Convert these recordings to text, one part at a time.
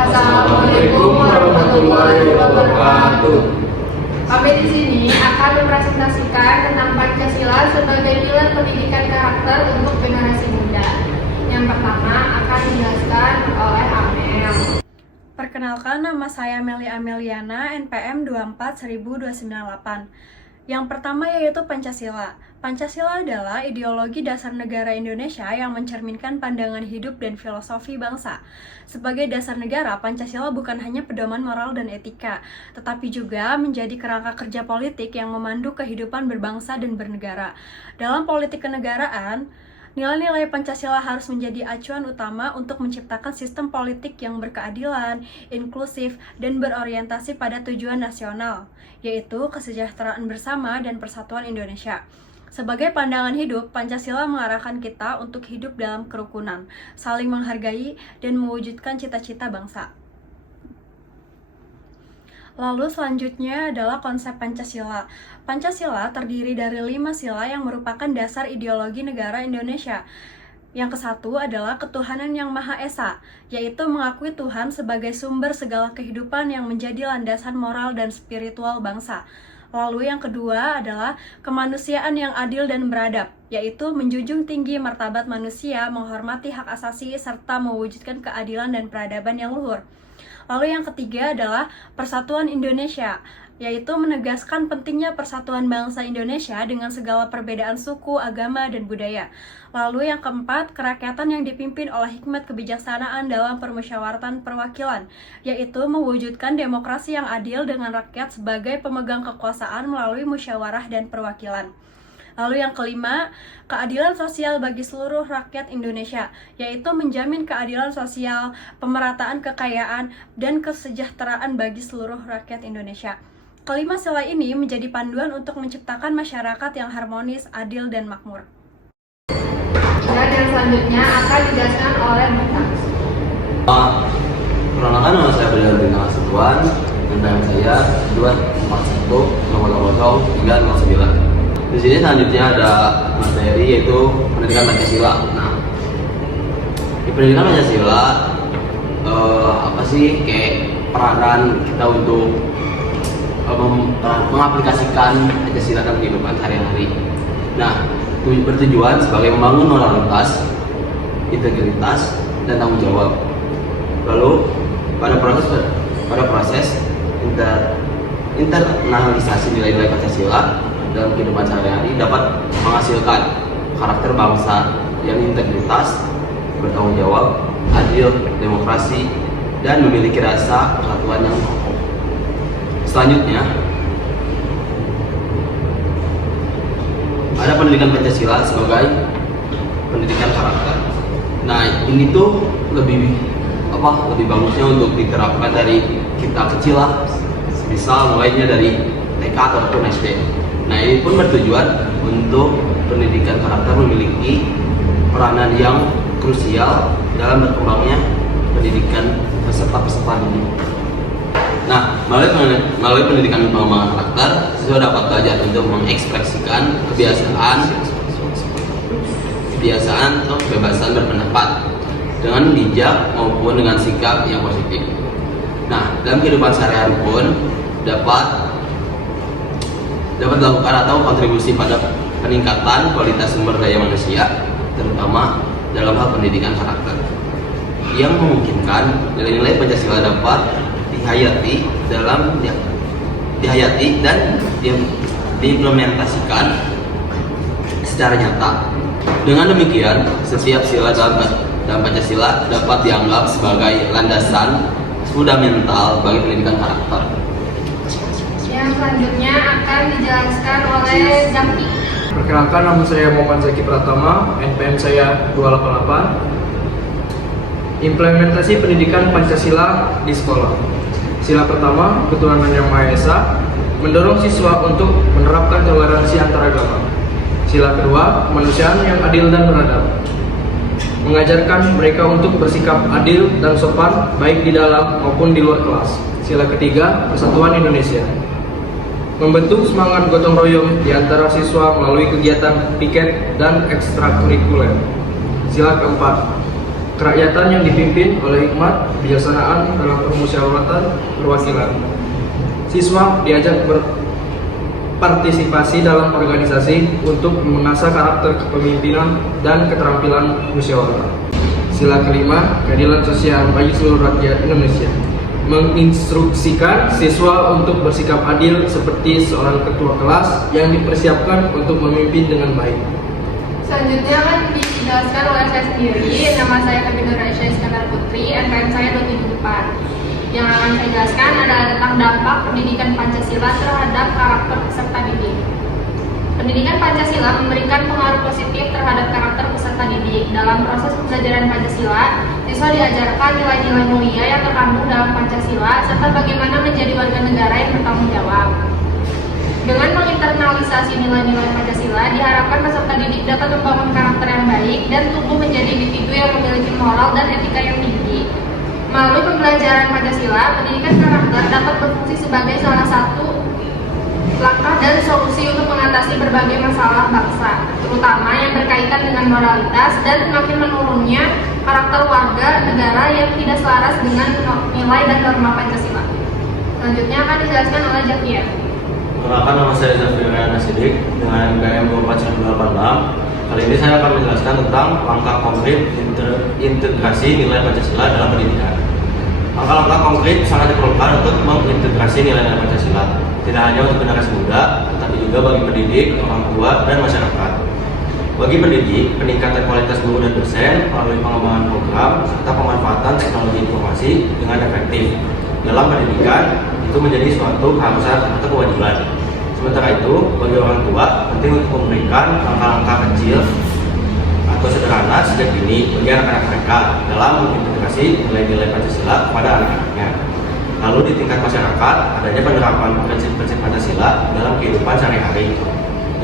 Assalamualaikum warahmatullahi wabarakatuh. Kami di sini akan mempresentasikan tentang Pancasila sebagai pilar pendidikan karakter untuk generasi muda. Yang pertama akan dijelaskan oleh Amel. Perkenalkan, nama saya Meli Ameliana, NPM 24.1298. Yang pertama yaitu Pancasila. Pancasila adalah ideologi dasar negara Indonesia yang mencerminkan pandangan hidup dan filosofi bangsa. Sebagai dasar negara, Pancasila bukan hanya pedoman moral dan etika, tetapi juga menjadi kerangka kerja politik yang memandu kehidupan berbangsa dan bernegara. Dalam politik kenegaraan, nilai-nilai Pancasila harus menjadi acuan utama untuk menciptakan sistem politik yang berkeadilan, inklusif, dan berorientasi pada tujuan nasional, yaitu kesejahteraan bersama dan persatuan Indonesia. Sebagai pandangan hidup, Pancasila mengarahkan kita untuk hidup dalam kerukunan, saling menghargai, dan mewujudkan cita-cita bangsa. Lalu selanjutnya adalah konsep Pancasila. Pancasila terdiri dari 5 sila yang merupakan dasar ideologi negara Indonesia. Yang kesatu adalah ketuhanan yang Maha Esa, yaitu mengakui Tuhan sebagai sumber segala kehidupan yang menjadi landasan moral dan spiritual bangsa. Lalu yang kedua adalah kemanusiaan yang adil dan beradab, yaitu menjunjung tinggi martabat manusia, menghormati hak asasi, serta mewujudkan keadilan dan peradaban yang luhur. Lalu yang ketiga adalah persatuan Indonesia, yaitu menegaskan pentingnya persatuan bangsa Indonesia dengan segala perbedaan suku, agama, dan budaya. Lalu yang keempat, kerakyatan yang dipimpin oleh hikmat kebijaksanaan dalam permusyawaratan perwakilan, yaitu mewujudkan demokrasi yang adil dengan rakyat sebagai pemegang kekuasaan melalui musyawarah dan perwakilan. Lalu yang kelima, keadilan sosial bagi seluruh rakyat Indonesia, yaitu menjamin keadilan sosial, pemerataan kekayaan, dan kesejahteraan bagi seluruh rakyat Indonesia. Kelima sila ini menjadi panduan untuk menciptakan masyarakat yang harmonis, adil, dan makmur. Dan yang selanjutnya akan dijelaskan oleh Bintang. Perkenalkan, nama saya Bernard Bintang Asuhan, NPM saya 241000309. Di sini selanjutnya ada materi yaitu pendidikan Pancasila. Nah, di pendidikan Pancasila apa sih kayak peranan kita untuk mengaplikasikan Pancasila dalam kehidupan sehari-hari. Nah, bertujuan sebagai membangun moralitas, integritas, dan tanggung jawab. Lalu pada proses internalisasi nilai-nilai Pancasila dalam kehidupan sehari-hari dapat menghasilkan karakter bangsa yang integritas, bertanggung jawab, adil, demokrasi, dan memiliki rasa persatuan yang kokoh. Selanjutnya, ada pendidikan Pancasila sebagai pendidikan karakter. Nah, ini tuh lebih bagusnya untuk diterapkan dari kita kecil lah, misal mulainya dari TK ataupun SD. Nah, ini pun bertujuan untuk pendidikan karakter memiliki peranan yang krusial dalam berkembangnya pendidikan peserta-peserta ini. Nah, melalui pendidikan pengembangan karakter, siswa dapat belajar untuk mengekspresikan kebiasaan atau kebebasan berpendapat dengan bijak maupun dengan sikap yang positif. Nah, dalam kehidupan sehari-hari pun dapat dilakukan atau kontribusi pada peningkatan kualitas sumber daya manusia, terutama dalam hal pendidikan karakter, yang memungkinkan nilai-nilai Pancasila dapat dihayati dan diimplementasikan secara nyata. Dengan demikian, setiap sila dalam Pancasila dapat dianggap sebagai landasan fundamental bagi pendidikan karakter. Yang selanjutnya akan dijelaskan oleh Zakti. Perkenalkan, nama saya Muhammad Zaki Pratama, NPM saya 288. Implementasi pendidikan Pancasila di sekolah. Sila pertama, ketuhanan yang Maha Esa, mendorong siswa untuk menerapkan toleransi antaragama. Sila kedua, kemanusiaan yang adil dan beradab, mengajarkan mereka untuk bersikap adil dan sopan baik di dalam maupun di luar kelas. Sila ketiga, persatuan Indonesia, membentuk semangat gotong royong di antara siswa melalui kegiatan piket dan ekstrakurikuler. Sila keempat, kerakyatan yang dipimpin oleh hikmat bijaksanaan dalam permusyawaratan perwakilan. Siswa diajak berpartisipasi dalam organisasi untuk mengasah karakter kepemimpinan dan keterampilan musyawarah. Sila kelima, keadilan sosial bagi seluruh rakyat Indonesia. Menginstruksikan siswa untuk bersikap adil seperti seorang ketua kelas yang dipersiapkan untuk memimpin dengan baik. Selanjutnya akan dijelaskan oleh saya sendiri. Nama saya Kabinur Aisyah Iskandar Putri, NPM saya 274. Yang akan saya jelaskan adalah tentang dampak pendidikan Pancasila terhadap karakter peserta didik. Pendidikan Pancasila memberikan pengaruh positif terhadap karakter peserta didik. Dalam proses pembelajaran Pancasila, siswa diajarkan nilai-nilai mulia yang terkandung dalam Pancasila serta bagaimana menjadi warga negara yang bertanggung jawab. Dengan menginternalisasi nilai-nilai Pancasila, diharapkan peserta didik dapat membangun karakter yang baik dan tumbuh menjadi individu yang memiliki moral dan etika yang tinggi. Melalui pembelajaran Pancasila, pendidikan karakter dapat berfungsi sebagai salah satu langkah dan solusi untuk mengatasi berbagai masalah bangsa, terutama yang berkaitan dengan moralitas dan semakin menurunnya karakter warga negara yang tidak selaras dengan nilai dan norma Pancasila. Selanjutnya akan dijelaskan oleh Javier. Perkenalkan, nama saya Zafiur Nasidik dengan NPM 24186. Kali ini saya akan menjelaskan tentang langkah konkret integrasi nilai Pancasila dalam pendidikan. Langkah-langkah konkret sangat diperlukan untuk mengintegrasi nilai-nilai Pancasila, tidak hanya untuk generasi muda, tetapi juga bagi pendidik, orang tua, dan masyarakat. Bagi pendidik, peningkatan kualitas guru dan dosen melalui pengembangan program serta pemanfaatan teknologi informasi dengan efektif dalam pendidikan itu menjadi suatu keharusan atau kewajiban. Sementara itu, bagi orang tua penting untuk memberikan langkah-langkah kecil atau sederhana sejak dini bagi anak-anak mereka dalam mengintegrasi nilai-nilai Pancasila kepada anak-anaknya. Lalu di tingkat masyarakat, adanya penerapan prinsip-prinsip Pancasila dalam kehidupan sehari-hari.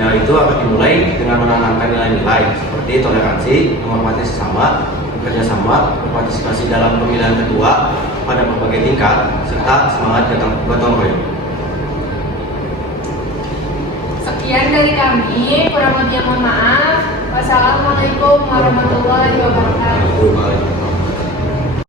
Yaitu akan dimulai dengan menanamkan nilai-nilai seperti toleransi, menghormati sesama, bekerjasama, berpartisipasi dalam pemilihan ketua pada berbagai tingkat, serta semangat gotong royong. Sekian dari kami, kurang lebihnya mohon maaf. Wassalamualaikum warahmatullahi wabarakatuh.